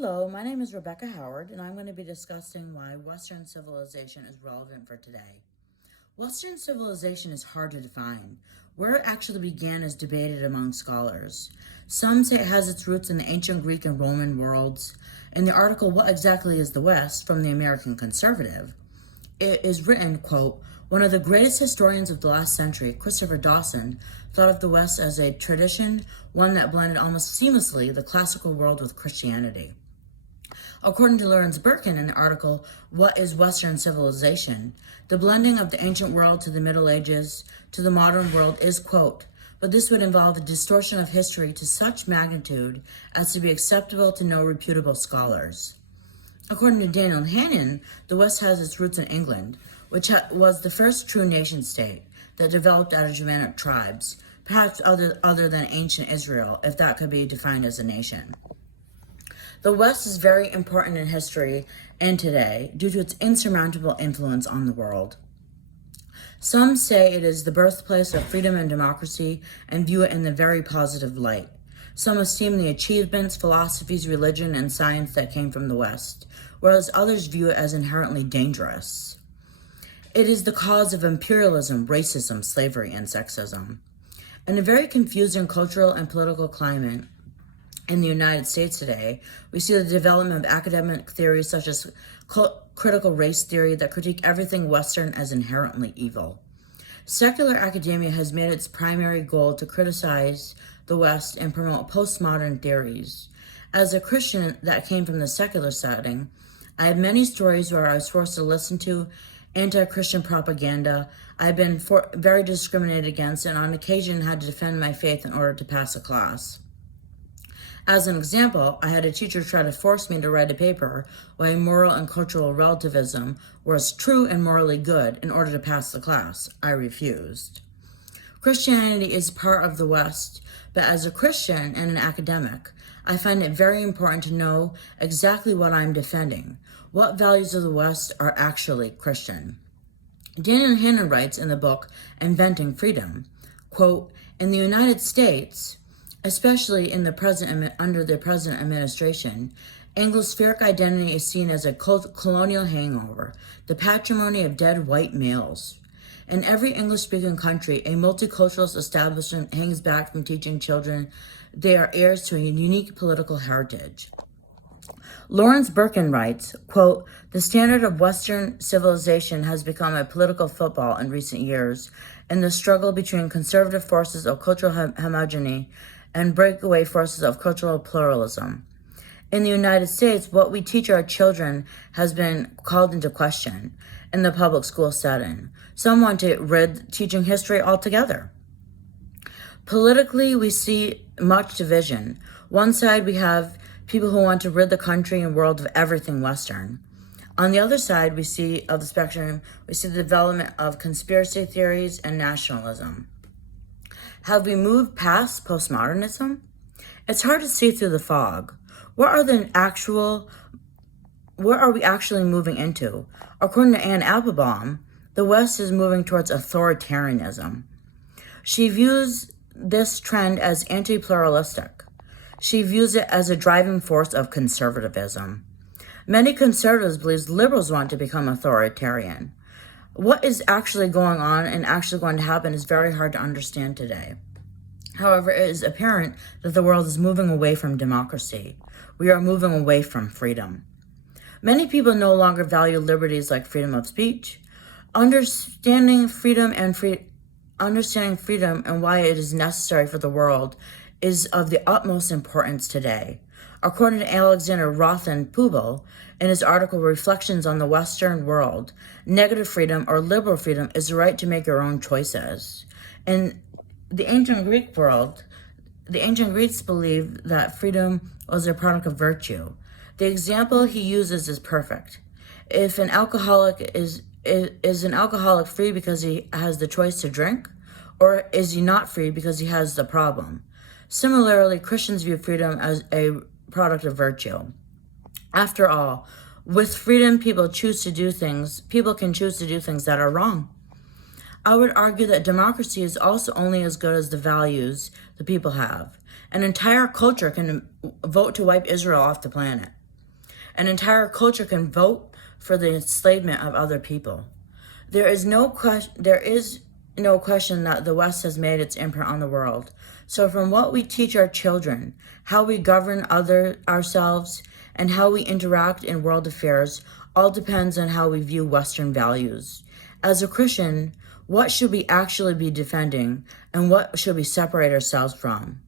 Hello, my name is Rebecca Howard, and I'm going to be discussing why Western civilization is relevant for today. Western civilization is hard to define. Where it actually began is debated among scholars. Some say it has its roots in the ancient Greek and Roman worlds. In the article, What Exactly is the West? From the American Conservative, it is written, quote, one of the greatest historians of the last century, Christopher Dawson, thought of the West as a tradition, one that blended almost seamlessly the classical world with Christianity. According to Lawrence Birkin in the article, What is Western Civilization? The blending of the ancient world to the Middle Ages to the modern world is, quote, but this would involve a distortion of history to such magnitude as to be acceptable to no reputable scholars. According to Daniel Hannan, the West has its roots in England, which was the first true nation state that developed out of Germanic tribes, perhaps other than ancient Israel, if that could be defined as a nation. The West is very important in history and today due to its insurmountable influence on the world. Some say it is the birthplace of freedom and democracy and view it in the very positive light. Some esteem the achievements, philosophies, religion, and science that came from the West, whereas others view it as inherently dangerous. It is the cause of imperialism, racism, slavery, and sexism. In a very confusing cultural and political climate in the United States today, we see the development of academic theories such as critical race theory that critique everything Western as inherently evil. Secular academia has made its primary goal to criticize the West and promote postmodern theories. As a Christian that came from the secular setting, I have many stories where I was forced to listen to anti-Christian propaganda. I've been very discriminated against and on occasion had to defend my faith in order to pass a class. As an example, I had a teacher try to force me to write a paper why moral and cultural relativism was true and morally good in order to pass the class. I refused. Christianity is part of the West, but as a Christian and an academic, I find it very important to know exactly what I'm defending. What values of the West are actually Christian? Daniel Hannan writes in the book Inventing Freedom, quote, in the United States, especially in under the present administration, Anglospheric identity is seen as a colonial hangover, the patrimony of dead white males. In every English-speaking country, a multicultural establishment hangs back from teaching children they are heirs to a unique political heritage. Lawrence Birkin writes, quote, the standard of Western civilization has become a political football in recent years in the struggle between conservative forces of cultural homogeneity and breakaway forces of cultural pluralism. In the United States, what we teach our children has been called into question in the public school setting. Some want to rid teaching history altogether. Politically, we see much division. One side, we have people who want to rid the country and world of everything Western. On the other side, we see of the spectrum, we see the development of conspiracy theories and nationalism. Have we moved past postmodernism? It's hard to see through the fog. Where are we actually moving into? According to Anne Applebaum, the West is moving towards authoritarianism. She views this trend as anti-pluralistic. She views it as a driving force of conservatism. Many conservatives believe liberals want to become authoritarian. What is actually going on and actually going to happen is very hard to understand today. However, it is apparent that the world is moving away from democracy. We are moving away from freedom. Many people no longer value liberties like freedom of speech. Understanding freedom and why it is necessary for the world is of the utmost importance today. According to Alexander Rothen-Pubel, in his article Reflections on the Western World, negative freedom or liberal freedom is the right to make your own choices. In the ancient Greek world, the ancient Greeks believed that freedom was a product of virtue. The example he uses is perfect. If an alcoholic is an alcoholic free because he has the choice to drink, or is he not free because he has the problem? Similarly, Christians view freedom as a product of virtue. After all, with freedom, people can choose to do things that are wrong. I would argue that democracy is also only as good as the values the people have. An entire culture can vote to wipe Israel off the planet. An entire culture can vote for the enslavement of other people. There is no question that the West has made its imprint on the world. So from what we teach our children, how we govern ourselves, and how we interact in world affairs all depends on how we view Western values. As a Christian, what should we actually be defending, and what should we separate ourselves from?